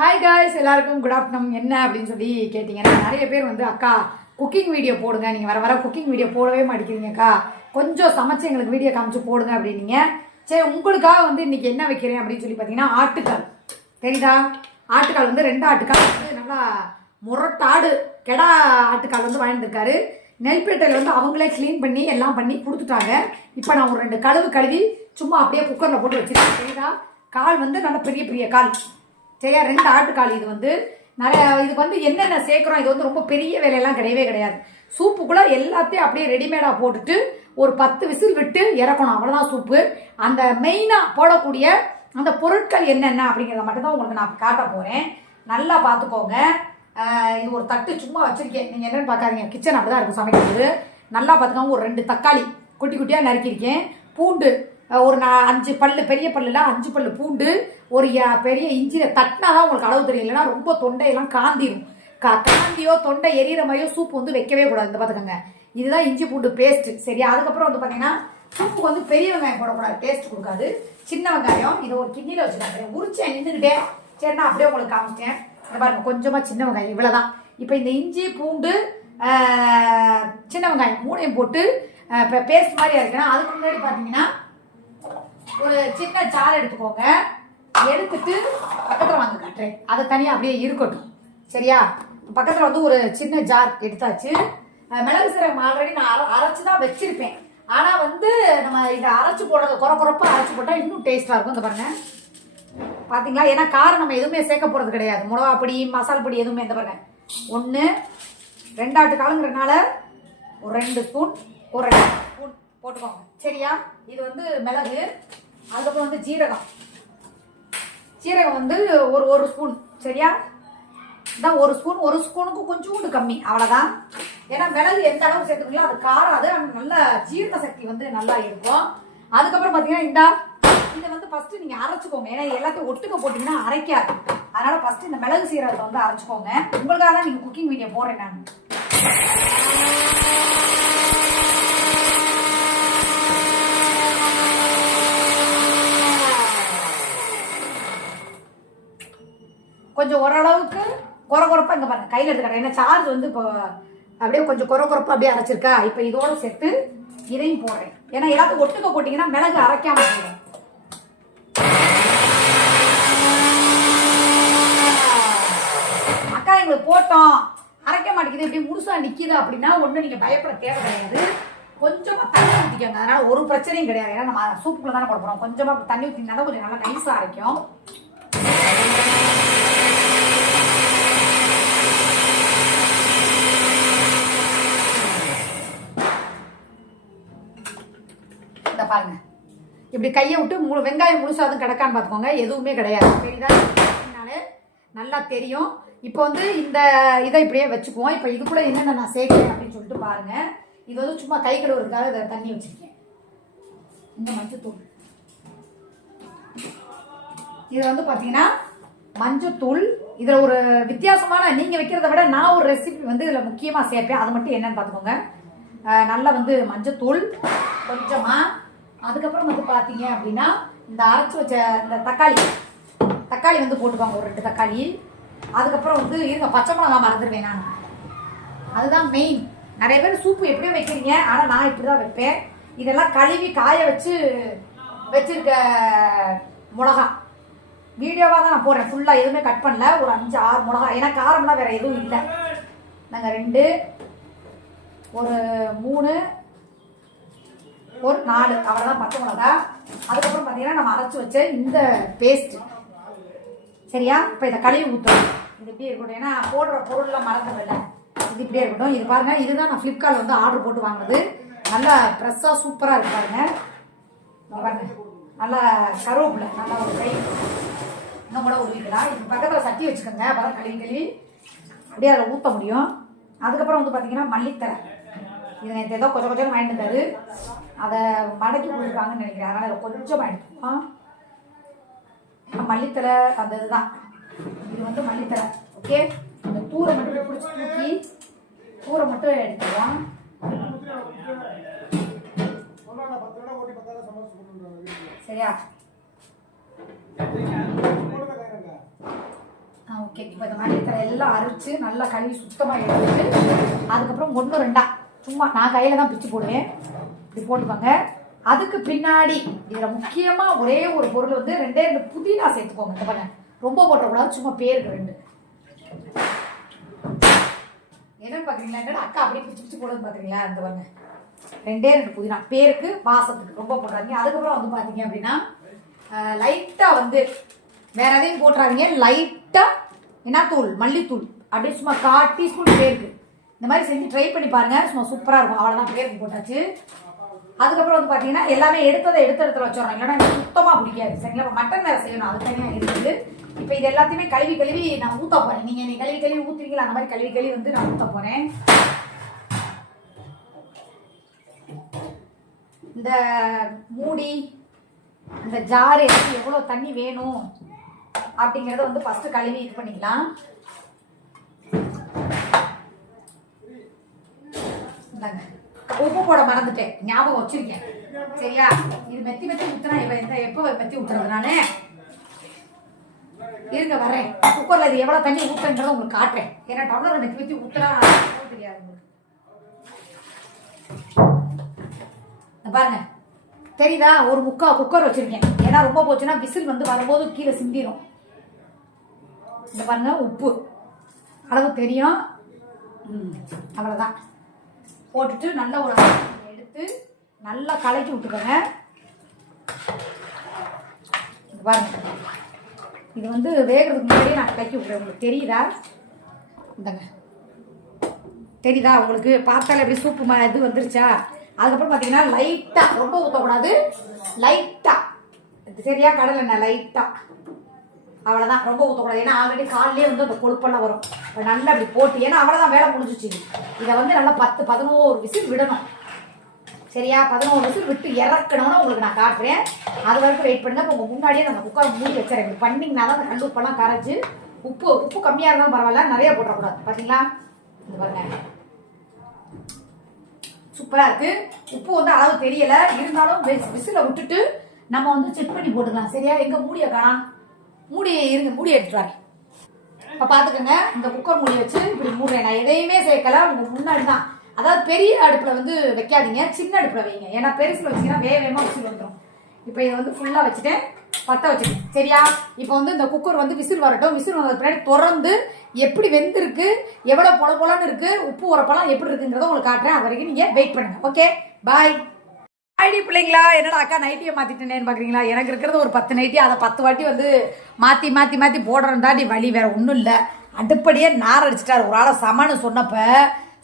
Hi guys, எல்லாருக்கும் good afternoon. என்ன அப்படின்னு சொல்லி கேட்டிங்கன்னா, நிறைய பேர் வந்து அக்கா குக்கிங் வீடியோ போடுங்க, நீங்கள் வர குக்கிங் வீடியோ போடவே மாட்டேங்கிறீங்கக்கா, கொஞ்சம் சமைச்சு எங்களுக்கு வீடியோ காமிச்சு போடுங்க அப்படின்னீங்க. சரி, உங்களுக்காக வந்து இன்னைக்கு என்ன வைக்கிறேன் அப்படின்னு சொல்லி பார்த்தீங்கன்னா, ஆட்டுக்கால் தெரியுதா? ஆட்டுக்கால் வந்து 2 ஆட்டுக்கால் வந்து நல்லா முரட்டாடு கெடா ஆட்டுக்கால் வந்து வாங்கிட்டு இருக்காரு. நெல்பேட்டையில் வந்து அவங்களே க்ளீன் பண்ணி எல்லாம் பண்ணி கொடுத்துட்டாங்க. இப்போ நான் ஒரு 2 கழுவி சும்மா அப்படியே குக்கரில் போட்டு வச்சுருக்கேன். தெரியுதா? கால் வந்து நல்ல பெரிய பெரிய கால். சரியா? 2 ஆட்டுக்கால். இது வந்து நிறைய இதுக்கு வந்து என்னென்ன சேர்க்குறோம், இது வந்து ரொம்ப பெரிய வேலையெல்லாம் கிடையவே கிடையாது. சூப்புக்குள்ள எல்லாத்தையும் அப்படியே ரெடிமேடாக போட்டுட்டு ஒரு 10 விசில் விட்டு இறக்கணும், அவ்வளோதான் சூப்பு. அந்த மெயினாக போடக்கூடிய அந்த பொருட்கள் என்னென்ன அப்படிங்கிறத மட்டும்தான் உங்களுக்கு நான் காட்ட போகிறேன். நல்லா பார்த்துக்கோங்க. இது ஒரு தட்டு சும்மா வச்சுருக்கேன், நீங்கள் என்னென்னு பார்க்காதீங்க, கிச்சன் அப்படி தான் இருக்கும் சமைக்கிறது. நல்லா பார்த்துக்கோங்க. ஒரு 2 தக்காளி குட்டி குட்டியாக நறுக்கியிருக்கேன். பூண்டு ஒரு 5 பல்லு, பெரிய பல்லுல 5 பல்லு பூண்டு, ஒரு பெரிய இஞ்சியை தட்டினா தான் உங்களுக்கு அளவு தெரியும், இல்லைன்னா ரொம்ப தொண்டையெல்லாம் காந்திரும். காந்தியோ தொண்டை எரியிற மாதிரியோ சூப்பு வந்து வைக்கவே கூடாது. இந்த பார்த்துக்கோங்க, இதுதான் இஞ்சி பூண்டு பேஸ்ட். சரியா? அதுக்கப்புறம் வந்து பார்த்தீங்கன்னா, சூப்புக்கு வந்து பெரிய வெங்காயம் போடக்கூடாது, டேஸ்ட் கொடுக்காது. சின்ன வெங்காயம் இதை ஒரு கிண்ணியில் வச்சுக்காங்க. உரிச்சேன் நின்றுக்கிட்டே, சரிண்ணா அப்படியே உங்களுக்கு காமிச்சிட்டேன். இந்த பாருங்க, கொஞ்சமாக சின்ன வெங்காயம் இவ்வளோதான். இப்போ இந்த இஞ்சி பூண்டு சின்ன வெங்காயம் 3ஐயும் போட்டு இப்போ பேஸ்ட் மாதிரி இருக்குன்னா, அதுக்கு முன்னாடி பார்த்தீங்கன்னா ஒரு சின்ன ஜார் எடுத்துக்கோங்க. எடுத்துட்டு பக்கத்தில் வாங்க காட்டுறேன், அதை தனியாக அப்படியே இருக்கட்டும். சரியா? பக்கத்தில் வந்து ஒரு சின்ன ஜார் எடுத்தாச்சு. மிளகு சீரகம் ஆல்ரெடி நான் அரைச்சி தான் வச்சிருப்பேன். ஆனால் வந்து நம்ம இதை அரைச்சி போடுறது குறப்பாக அரைச்சி போட்டால் இன்னும் டேஸ்ட்டாக இருக்கும். இந்த பாருங்க, பார்த்தீங்களா? ஏன்னா காரம் நம்ம எதுவுமே சேர்க்க போகிறது கிடையாது. மிளகா பொடி, மசாலா பொடி எதுவுமே. இந்த பாருங்க, 1 2 ஆட்டுக்காலுங்கிறதுனால ஒரு 2 ஸ்பூன், ஒரு 2 ஸ்பூன் போட்டுக்கோங்க. சரியா? இது வந்து மிளகு. அதுக்கப்புறம் வந்து ஜீரகம் வந்து ஒரு ஸ்பூன். சரியா? இதான் ஒரு ஸ்பூன். ஒரு ஸ்பூனுக்கு கொஞ்சோண்டு கம்மி, அவ்வளோதான். ஏன்னா மிளகு எந்த அளவு சேர்த்துக்கீங்களோ அது காராது, நல்ல ஜீரண சக்தி வந்து நல்லா இருக்கும். அதுக்கப்புறம் பார்த்தீங்கன்னா இதை வந்து ஃபர்ஸ்ட் நீங்கள் அரைச்சிக்கோங்க. ஏன்னா எல்லாத்தையும் ஒட்டுக்க போட்டிங்கன்னா அரைக்காது. அதனால ஃபர்ஸ்ட் இந்த மிளகு சீரகத்தை வந்து அரைச்சிக்கோங்க. உங்களுக்காக தான் நீங்கள் குக்கிங் வீடியோ போடுறேன் நான். கொஞ்சம் ஓரளவுக்கு குறப்பா இங்கே பாருங்க, கையில் எடுத்துக்கிறேன். ஏன்னா சார்ஜ் வந்து இப்போ அப்படியே கொஞ்சம் குறப்பா அப்படியே அரைச்சிருக்கா. இப்போ இதோட சேர்த்து இதையும் போடுறேன். ஏன்னா எல்லாத்தையும் ஒட்டுக்க போட்டிங்கன்னா மிளகு அரைக்காம போயிடும். அக்கா எங்களுக்கு போட்டோம் அரைக்க மாட்டேங்குது, இப்படி முழுசா நிற்கிது அப்படின்னா ஒன்றும் நீங்கள் பயப்பட தேவை கிடையாது. கொஞ்சமாக தண்ணி ஊற்றிக்கோங்க. அதனால ஒரு பிரச்சனையும் கிடையாது. ஏன்னா நம்ம சூப்புக்குள்ள தானே போட போகிறோம். கொஞ்சமாக தண்ணி ஊற்றினா தான் கொஞ்சம் நல்லா நைஸாக அரைக்கும். பாருங்க, இப்படி கையை விட்டு வெங்காயம் முழுசாதும் கிடக்கான்னு பார்த்துக்கோங்க. எதுவுமே கிடையாது. தெரியுதாலே நல்லா தெரியும். இப்போ வந்து இதை இப்படியே வச்சுக்குவோம். இப்போ இது கூட என்னென்ன நான் சேர்க்கிறேன் அப்படின்னு சொல்லிட்டு பாருங்க. இது வந்து சும்மா கை கழுவுறதுக்காக இதை தண்ணி வச்சிருக்கேன். இந்த மஞ்சத்தூள், இது வந்து பார்த்தீங்கன்னா மஞ்சத்தூள். இதில் ஒரு வித்தியாசமான, நீங்கள் வைக்கிறத விட நான் ஒரு ரெசிபி வந்து இதில் முக்கியமாக சேர்ப்பேன். அது மட்டும் என்னன்னு பார்த்துக்கோங்க. நல்லா வந்து மஞ்சத்தூள் கொஞ்சமாக. அதுக்கப்புறம் வந்து பார்த்தீங்க அப்படின்னா இந்த அரைச்சி வச்ச இந்த தக்காளி வந்து போட்டுக்கோங்க, ஒரு 2 தக்காளி. அதுக்கப்புறம் வந்து இருங்க, பச்சை மிளகா மறந்துடுவேன் நான், அதுதான் மெயின். நிறைய பேர் சூப்பு எப்படியோ வைக்கிறீங்க, ஆனால் நான் இப்படி தான் வைப்பேன். இதெல்லாம் கழுவி காய வச்சிருக்க மிளகா வீடியோவாக தான் நான் போடுறேன். ஃபுல்லாக எதுவுமே கட் பண்ணல. ஒரு 5-6 மிளகா. ஏன்னா காரம்லாம் வேறு எதுவும் இல்லை. நாங்கள் 2, ஒரு 3, ஒரு 4, அவ்வளோதான் பச்சை மிளகா. அதுக்கப்புறம் பார்த்தீங்கன்னா நம்ம அரைச்சி வச்ச இந்த பேஸ்ட். சரியா? இப்போ இதை கழுவி ஊற்றணும். இது இப்படியே இருக்கட்டும், ஏன்னா போடுற பொருள்லாம் மறந்துடல. இது இப்படியே இருக்கட்டும். இது பாருங்க, இதுதான் நான் ஃப்ளிப்கார்ட்டில் வந்து ஆர்டர் போட்டு வாங்கினது. நல்லா ஃப்ரெஷ்ஷாக சூப்பராக இருக்கு பாருங்க. பாருங்க, நல்லா கருவேப்பிலை நல்லா ஒரு கை இன்னும் கூட உருவிக்கலாம். இது பக்கத்தில் சட்டி வச்சுக்கோங்க. அப்போ கழுவி அப்படியே அதில் ஊற்ற முடியும். அதுக்கப்புறம் வந்து பார்த்தீங்கன்னா மல்லித்தலை. இது நேற்று ஏதோ கொஞ்சம் வாங்கிட்டு இருந்தாரு, அதை மடக்கி கொடுத்துருக்காங்கன்னு நினைக்கிறேன். அதனால் அதை கொஞ்சமாக எடுத்துக்கலாம். மல்லித்தலை அந்த இதுதான், இது வந்து மல்லித்தலை. ஓகே, அந்த தூரை மட்டும் பிடிச்சி தூக்கி தூரை மட்டும் எடுத்துக்கலாம். சரியா? ஓகே, இப்போ இந்த மல்லித்தலை எல்லாம் அரைச்சு நல்லா கழுவி சுத்தமாக எடுத்துட்டு அதுக்கப்புறம் 1 2 சும்மா நான் கையில் தான் பிச்சு போடுவேன். இப்படி போட்டுக்கோங்க. அதுக்கு பின்னாடி இதில் முக்கியமாக ஒரே ஒரு பொருள் வந்து 2 புதினா சேர்த்துக்கோங்க. இந்த பாருங்க, ரொம்ப போட்டக்கூடாது, சும்மா பேருக்கு 2. என்னன்னு பார்க்குறீங்களா? அக்கா அப்படியே பிச்சு பிச்சு போடுறது பார்க்குறீங்களா? அந்த பாருங்க 2 புதினா பேருக்கு வாசத்துக்கு ரொம்ப போடுறாங்க. அதுக்கப்புறம் வந்து பார்த்தீங்க அப்படின்னா லைட்டாக வந்து வேற எதையும் போட்டுறாதீங்க. லைட்டாக என்ன தூள், மல்லித்தூள் அப்படியே சும்மா 1/4 டீஸ்பூன் பேருக்கு. இந்த மாதிரி செஞ்சு ட்ரை பண்ணி பாருங்க, சும்மா சூப்பராக இருக்கும். அவ்வளோதான், பேருக்கு போட்டாச்சு. அதுக்கப்புறம் வந்து பார்த்தீங்கன்னா எல்லாமே எடுத்த இடத்துல வச்சிடறோம், இல்லைன்னா எனக்கு சுத்தமாக பிடிக்காது. சரிங்களா? இப்போ மட்டன் வேறு செய்யணும், அது தனியாக இருக்குது. இப்போ இது எல்லாத்தையுமே கழுவி நான் ஊற்ற போகிறேன். நீங்கள் கழுவி ஊற்றுவீங்களா? அந்த மாதிரி கழுவி வந்து நான் ஊற்ற போகிறேன். இந்த மூடி, இந்த ஜாரு எவ்வளோ தண்ணி வேணும் அப்படிங்கிறத வந்து ஃபஸ்ட்டு கழுவி இது பண்ணிக்கலாம். உப்பு போட மறந்துட்டேன், ஞாபகம் வச்சிருக்கேன். சரியா? இது மெத்தி ஊத்துனா எப்போ மெத்தி ஊத்துறது நானே இருங்க வரேன். குக்கர்ல இது எவ்வளவு தண்ணி ஊத்துறத உங்களுக்கு காட்டுறேன். ஏன்னா டம்ளர் மெத்தி ஊத்துனா தெரியாது உங்களுக்கு. பாருங்க, தெரியுதா? ஒரு குக்கர் வச்சிருக்கேன். ஏன்னா ரொம்ப போச்சுன்னா விசில் வந்து வரும்போது கீழே சிந்திடும். இந்த பாருங்க, உப்பு அளவு தெரியும். அவ்வளோதான். போட்டுட்டு நல்ல ஒரு எடுத்து நல்லா கலக்கி விட்டுக்கோங்க. பாருங்க, இது வந்து வேகிறதுக்கு முன்னாடியே நான் கலக்கி விட்டுறேன். உங்களுக்கு தெரியுதா? இந்தங்க, தெரியுதா உங்களுக்கு? பார்த்தாலே எப்படி சூப்பு இது வந்துருச்சா? அதுக்கப்புறம் பார்த்தீங்கன்னா லைட்டாக, ரொம்ப ஊற்றக்கூடாது, லைட்டாக சரியா கடலை எண்ணெய் லைட்டாக, அவ்வளோதான். ரொம்ப ஊற்றக்கூடாது, ஏன்னா ஆல்ரெடி காலையிலே வந்து அந்த கொழுப்பெல்லாம் வரும். இப்போ நல்லா அப்படி போட்டு, ஏன்னா அவ்வளோதான், வேலை முடிஞ்சிச்சு. இதை வந்து நல்லா 10-11 விசில் விடணும். சரியா? 11 விசில் விட்டு இறக்கணும்னு உங்களுக்கு நான் காட்டுறேன். அது வரைக்கும் வெயிட் பண்ணுங்க. இப்போ உங்கள் முன்னாடியே நம்ம குக்கர் மூடி வச்சுறேன். இப்படி பண்ணிங்கன்னா தான் அந்த கல் உப்பெல்லாம் கரைச்சி, உப்பு கம்மியாக இருந்தாலும் பரவாயில்ல, நிறைய போட்டக்கூடாது. பார்த்தீங்களா? இது பாருங்க, சூப்பராக இருக்கு. உப்பு வந்து அளவு தெரியல, இருந்தாலும் விசில விட்டுட்டு நம்ம வந்து செக் பண்ணி போட்டுக்கலாம். சரியா? எங்க மூடியை காணா, மூடியை இருங்க, மூடி எடுத்துட்டு வரேன். இப்போ பார்த்துக்கோங்க, இந்த குக்கர் மூடி வச்சு இப்படி மூடுறேன். நான் எதையுமே சேர்க்கல, உங்க முன்னாடி தான். அதாவது பெரிய அடுப்பில் வந்து வைக்காதீங்க, சின்ன அடுப்பில் வைங்க. ஏன்னா பெருசில் வச்சிங்கன்னா வேகமாக விசில் வந்துடும். இப்போ இதை வந்து ஃபுல்லாக வச்சுட்டேன், பற்ற வச்சுட்டேன். சரியா? இப்போ வந்து இந்த குக்கர் வந்து விசில் வரட்டும். விசில் வந்தது பின்னாடி திறந்து எப்படி வெந்திருக்கு, எவ்வளோ பொலன்னு இருக்கு, உப்பு உரப்பெல்லாம் எப்படி இருக்குங்கிறத உங்களுக்கு காட்டுறேன். அது வரைக்கும் நீங்கள் வெயிட் பண்ணுங்க. ஓகே, பாய். ஐடி பிள்ளைங்களா, என்னடா அக்கா நைட்டியை மாற்றிட்டேன்னு பார்க்குறீங்களா? எனக்கு இருக்கிறது ஒரு 10 நைட்டி, அதை 10 வாட்டி வந்து மாற்றி போடுறோம் தாண்டி வழி, வேற ஒன்றும் இல்லை. அடுப்படியே நார் அடிச்சிட்டாரு. ஒரு ஆளை சமானு சொன்னப்போ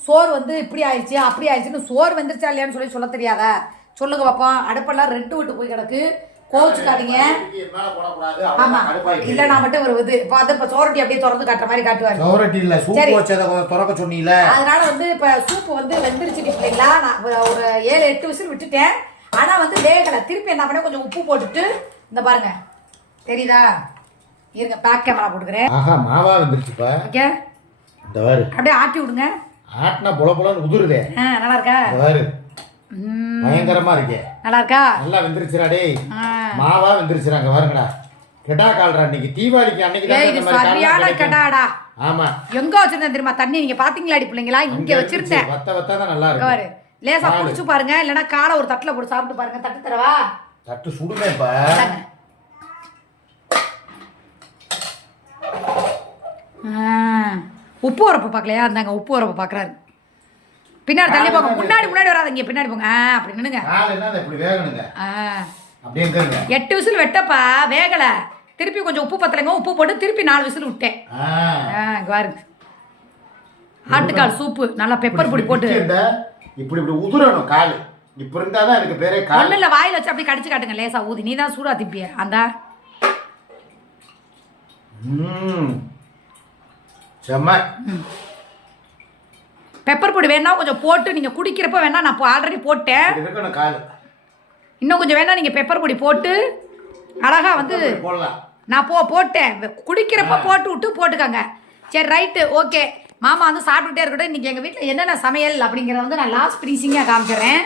சோறு வந்து இப்படி ஆயிடுச்சு அப்படி ஆயிடுச்சுன்னு, சோறு வெந்துருச்சா இல்லையான்னு சொல்ல தெரியாதா? சொல்லுங்க பாப்போம். அடுப்பெல்லாம் 2 விட்டு போய் கிடக்கு, கோவிச்சுக்காதீங்க. ஆமா, இல்ல நான் மட்டும் ஒரு இது இப்ப சோரட்டி அப்படியே திறந்து காட்டுற மாதிரி காட்டுவாரு. சோரட்டி இல்ல, சூப்பு வச்சத திறக்க சொன்னீங்க. அதனால வந்து இப்ப சூப்பு வந்து வெந்துருச்சு இல்லைங்களா? நான் ஒரு 7-8 விசில் விட்டுட்டேன். ஆனா வந்து வேகலை. திருப்பி என்ன பண்ண, கொஞ்சம் உப்பு போட்டுட்டு, இந்த பாருங்க, தெரியுதா? இருங்க, பேக் கேமரா போட்டுக்கிறேன். ஆஹா, மாவா வந்துருச்சுப்பா. ஓகே, இந்த பாரு, அப்படியே ஆட்டி விடுங்க. ஆட்டினா பொலன்னு உதுருதே. நல்லா இருக்கா? பாரு, பயங்கரமா இருக்கே. நல்லா இருக்கா? நல்லா வெந்திருச்சுடா டேய். மாவா வெந்திருச்சுறாங்க பாருங்கடா. கெடா கால்றா, இன்னைக்கு தீபாவளிக்கு அன்னைக்கு தான் இந்த மாதிரி சரியான கெடாடா. ஆமா, எங்க வச்சிருந்தேன் தெரியுமா தண்ணி? நீங்க பாத்தீங்களாடி பிள்ளைங்களா? இங்க வச்சிருந்தேன். வத்த தான் நல்லா இருக்கு பாரு. லேசா குடிச்சு பாருங்க, இல்லனா காலை ஒரு தட்டுல போட்டு சாப்பிட்டு பாருங்க. தட்டு தரவா? தட்டு சுடுங்க. இப்ப உப்பு உரப்பு பார்க்கலையா? இருந்தாங்க, உப்பு உரப்பு பாக்குறாரு. பின்னாடி தள்ளி போங்க, முன்னாடி வராதீங்க, பின்னாடி போங்க. அப்படி நின்னுங்க. 8 விசில் வெட்டப்பா, வேகல. திருப்பி கொஞ்சம் உப்பு பத்தலைங்க, உப்பு போட்டு திருப்பி 4 விசில் விட்டேன். பாருங்க, ஆட்டுக்கால் சூப்பு நல்லா பெப்பர் பொடி போட்டு இப்படி உதுறணும். கால் இப்ப இருந்தாதான் அதுக்கு பேரே கால். ஒண்ணு இல்ல, வாயில வச்சு அப்படியே கடிச்சு காட்டுங்க, லேசா ஊதி. நீ தான் சூடா திப்பிய அந்த செம்ம. பெப்பர் பொடி வேணா கொஞ்சம் போட்டு நீங்க குடிக்கிறப்ப வேணா, நான் ஆல்ரெடி போட்டேன். இன்னும் கொஞ்சம் வேணா நீங்க பெப்பர் பொடி போட்டு அழகா வந்து நான் போட்டேன். குடிக்கிறப்ப போட்டுக்கோங்க. சரி, ரைட்டு, ஓகே. மாமா வந்து சாப்பிட்டுட்டே இருக்கட்டும். இன்னைக்கு எங்கள் வீட்டில் என்னென்ன சமையல் அப்படிங்கிறத வந்து நான் லாஸ்ட் ஃபினிஷிங்காக காமிச்சிடுறேன்.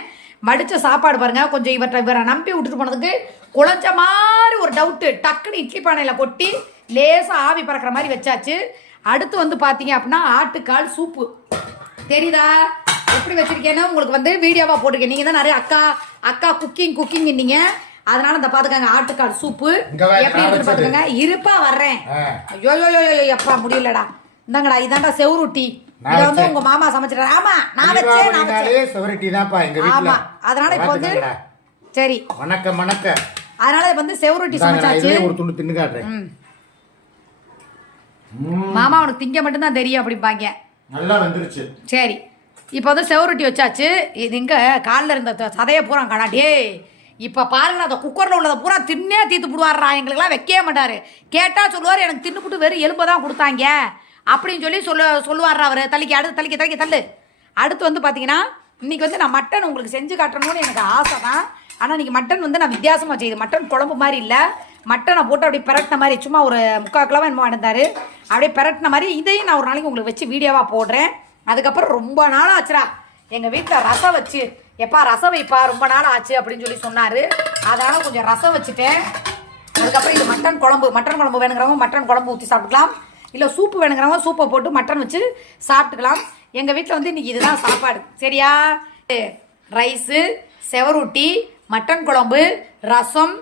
வடித்த சாப்பாடு பாருங்கள். கொஞ்சம் இவரை நம்பி விட்டுட்டு போனதுக்கு குழஞ்ச மாதிரி ஒரு டவுட்டு. டக்குன்னு இட்லி பானையில் கொட்டி லேசாக ஆவி பறக்கிற மாதிரி வச்சாச்சு. அடுத்து வந்து பார்த்தீங்க அப்படின்னா ஆட்டுக்கால் சூப்பு. தெரியுதா எப்படி வச்சிருக்கேன்னு உங்களுக்கு வந்து வீடியோவாக போட்டிருக்கேன். நீங்கள் தான் நிறைய அக்கா குக்கிங் நீங்க, அதனால இந்த பார்த்துக்கங்க ஆட்டுக்கால் சூப்பு எப்படி இருக்குன்னு பார்த்துக்கங்க. இருப்பா வர்றேன். ஐயோ எப்பா முடியலடா. இந்தாங்கடா இதாண்டா செவரொட்டி. இதை வந்து உங்க மாமா சமைச்சிட்டாரு. ஆமா நான் வச்சேன் செவரொட்டி தான்ப்பா எங்க வீட்ல. ஆமா அதனால இப்போ வந்து சரி வணக்கம். அதனால வந்து செவரொட்டி சமைச்சாச்சு. ஒரு துண்டு தின்னு காட்டுறேன். மாமா உனக்கு திங்க மட்டும் தான் தெரியும் அப்படிம்பாங்க. நல்லா வந்துருச்சு. சரி இப்போ வந்து செவரொட்டி வச்சாச்சு. இது இங்கே காலில் இருந்த சதையை பூரா காணாட்டே. இப்போ பாருங்க அந்த குக்கரில் உள்ளதை பூரா தின்னே தீத்து போடுவாரா. எங்களுக்கெல்லாம் வைக்கவே மாட்டார். கேட்டால் சொல்லுவார் எனக்கு தின்னு போட்டு வெறும் எலும்பை தான் கொடுத்தாங்க அப்படின்னு சொல்லி சொல்லுவாரா அவர். தள்ளு. அடுத்து வந்து பார்த்தீங்கன்னா இன்றைக்கி வந்து நான் மட்டன் உங்களுக்கு செஞ்சு காட்டணும்னு எனக்கு ஆசை தான். ஆனால் இன்றைக்கி மட்டன் வந்து நான் வித்தியாசமாக செய்யுது. மட்டன் குழம்பு மாதிரி இல்லை, மட்டனை போட்டு அப்படியே பிரட்டின மாதிரி சும்மா ஒரு 3/4 கிலோ என்னமோ நடந்தார். அப்படியே பிரட்டின மாதிரி இதையும் நான் ஒரு நாளைக்கு உங்களுக்கு வச்சு வீடியோவாக போடுறேன். அதுக்கப்புறம் ரொம்ப நாள் ஆச்சுடா எங்கள் வீட்டில் ரசம் வச்சு. எப்பா ரசம் வைப்பா ரொம்ப நாள் ஆச்சு அப்படின்னு சொல்லி சொன்னார். அதனால் கொஞ்சம் ரசம் வச்சுட்டேன். அதுக்கப்புறம் இது மட்டன் குழம்பு வேணுங்கிறவங்க மட்டன் குழம்பு ஊற்றி சாப்பிட்டுக்கலாம். இல்லை சூப்பு வேணுங்கிறவங்க சூப்பை போட்டு மட்டன் வச்சு சாப்பிட்டுக்கலாம். எங்கள் வீட்டில் வந்து இன்றைக்கி இதுதான் சாப்பாடு. சரியா? ரைஸு, செவரொட்டி, மட்டன் குழம்பு, ரசம்,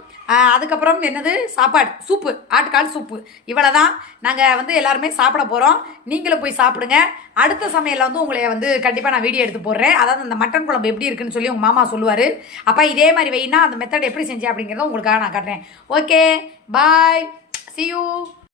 அதுக்கப்புறம் என்னது சாப்பாடு சூப்பு, ஆட்டுக்கால் சூப்பு. இவ்வளோ தான் நாங்கள் வந்து எல்லாருமே சாப்பிட போகிறோம். நீங்களும் போய் சாப்பிடுங்க. அடுத்த சமையலில் வந்து உங்களை வந்து கண்டிப்பாக நான் வீடியோ எடுத்து போடுறேன். அதாவது அந்த மட்டன் குழம்பு எப்படி இருக்குன்னு சொல்லி உங்கள் மாமா சொல்லுவார். அப்போ இதே மாதிரி வைனா அந்த மெத்தட் எப்படி செஞ்சேன் அப்படிங்கிறத உங்களுக்காக நான் காட்டுறேன். Okay bye, see you.